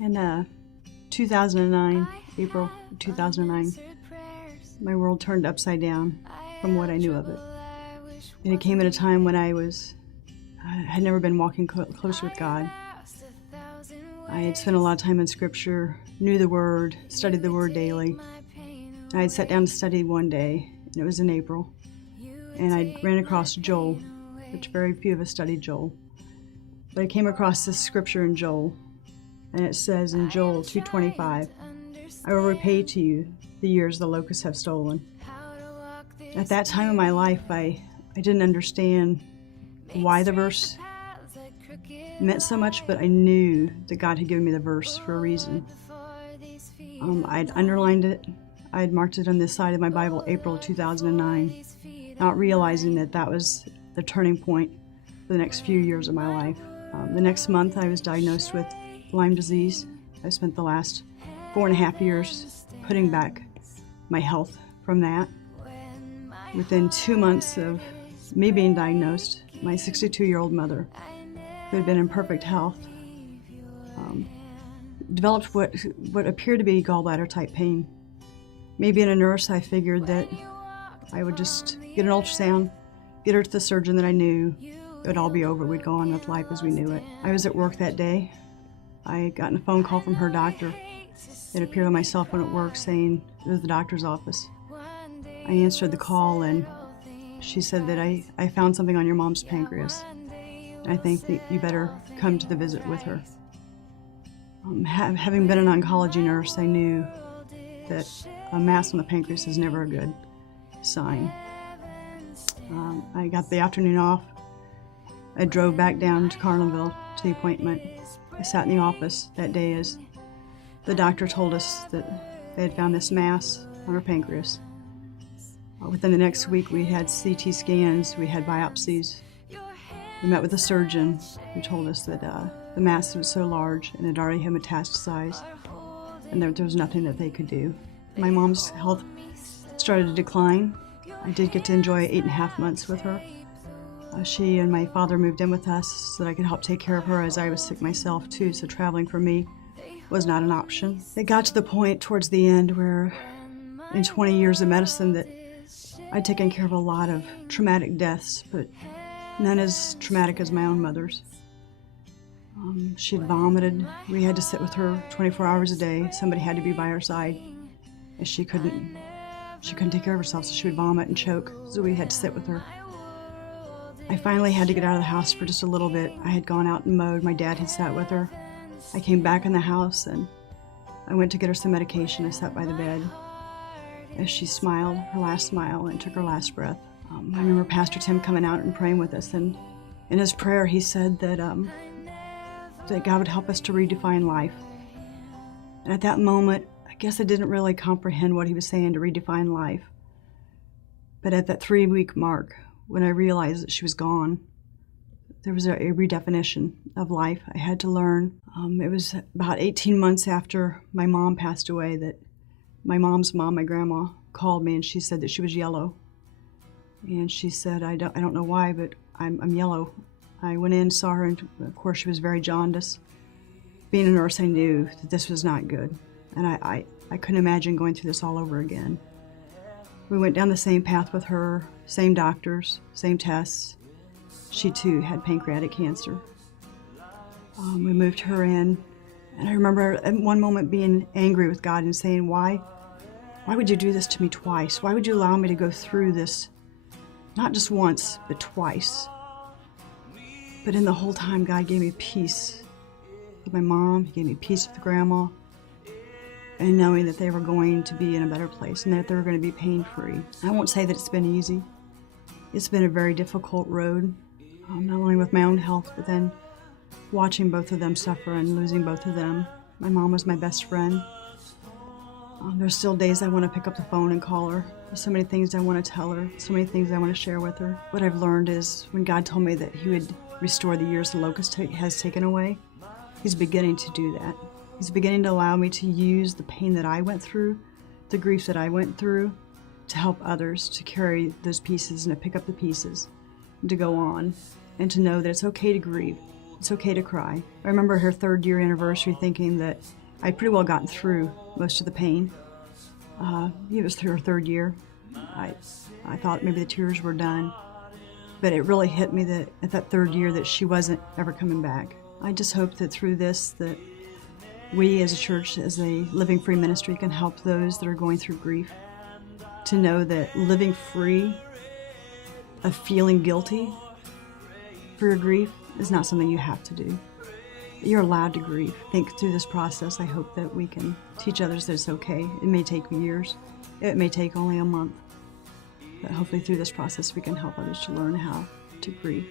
In 2009, April 2009, my world turned upside down from what I knew of it. And it came at a time when I had never been walking close with God. I had spent a lot of time in Scripture, knew the Word, studied the Word daily. I had sat down to study one day, and it was in April, and I ran across Joel, which very few of us studied Joel. But I came across this scripture in Joel, and it says in Joel 2:25, I will repay to you the years the locusts have stolen. At that time in my life, I didn't understand why the verse meant so much, but I knew that God had given me the verse for a reason. I'd underlined it. I had marked it on this side of my Bible, April 2009, not realizing that that was the turning point for the next few years of my life. The next month, I was diagnosed with Lyme disease. I spent the last 4.5 years putting back my health from that. Within 2 months of me being diagnosed, my 62-year-old mother, who had been in perfect health, developed what appeared to be gallbladder-type pain. Me being a nurse, I figured that I would just get an ultrasound, get her to the surgeon that I knew. It would all be over. We'd go on with life as we knew it. I was at work that day. I had gotten a phone call from her doctor. It appeared on my cell phone at work saying it was the doctor's office. I answered the call, and she said that I found something on your mom's pancreas. I think that you better come to the visit with her. Having been an oncology nurse, I knew that a mass on the pancreas is never a good sign. I got the afternoon off. I drove back down to Carlinville to the appointment. I sat in the office that day as the doctor told us that they had found this mass on her pancreas. Within the next week, we had CT scans, we had biopsies. We met with a surgeon who told us that the mass was so large and it already had metastasized, and there was nothing that they could do. My mom's health started to decline. I did get to enjoy 8.5 months with her. She and my father moved in with us so that I could help take care of her as I was sick myself too, so traveling for me was not an option. It got to the point towards the end where in 20 years of medicine that I'd taken care of a lot of traumatic deaths, but none as traumatic as my own mother's. She had vomited. We had to sit with her 24 hours a day. Somebody had to be by her side, as she couldn't take care of herself, so she would vomit and choke, so we had to sit with her. I finally had to get out of the house for just a little bit. I had gone out and mowed. My dad had sat with her. I came back in the house, and I went to get her some medication. I sat by the bed as she smiled, her last smile, and took her last breath. I remember Pastor Tim coming out and praying with us, and in his prayer he said that God would help us to redefine life. And at that moment, I guess I didn't really comprehend what he was saying to redefine life. But at that 3-week mark, when I realized that she was gone, there was a redefinition of life I had to learn. It was about 18 months after my mom passed away that my mom's mom, my grandma, called me, and she said that she was yellow. And she said, I don't know why, but I'm yellow. I went in, saw her, and of course she was very jaundiced. Being a nurse, I knew that this was not good, and I couldn't imagine going through this all over again. We went down the same path with her, same doctors, same tests. She too had pancreatic cancer. We moved her in, and I remember at one moment being angry with God and saying, why would you do this to me twice? Why would you allow me to go through this, not just once, but twice? But in the whole time, God gave me peace with my mom. He gave me peace with grandma, and knowing that they were going to be in a better place and that they were going to be pain-free. I won't say that it's been easy. It's been a very difficult road, not only with my own health, but then watching both of them suffer and losing both of them. My mom was my best friend. There's still days I want to pick up the phone and call her. There's so many things I want to tell her, so many things I want to share with her. What I've learned is when God told me that he would restore the years the locust has taken away, he's beginning to do that. He's beginning to allow me to use the pain that I went through, the grief that I went through, to help others to carry those pieces and to pick up the pieces and to go on and to know that it's okay to grieve. it's okay to cry. I remember her 3rd year anniversary thinking that I'd pretty well gotten through most of the pain. It was through her 3rd year. I thought maybe the tears were done, but it really hit me that at that 3rd year that she wasn't ever coming back. I just hope that through this that we as a church, as a Living Free ministry, can help those that are going through grief to know that living free of feeling guilty for your grief is not something you have to do. You're allowed to grieve. I think through this process, I hope that we can teach others that it's okay. It may take years. It may take only a month. But hopefully through this process, we can help others to learn how to grieve.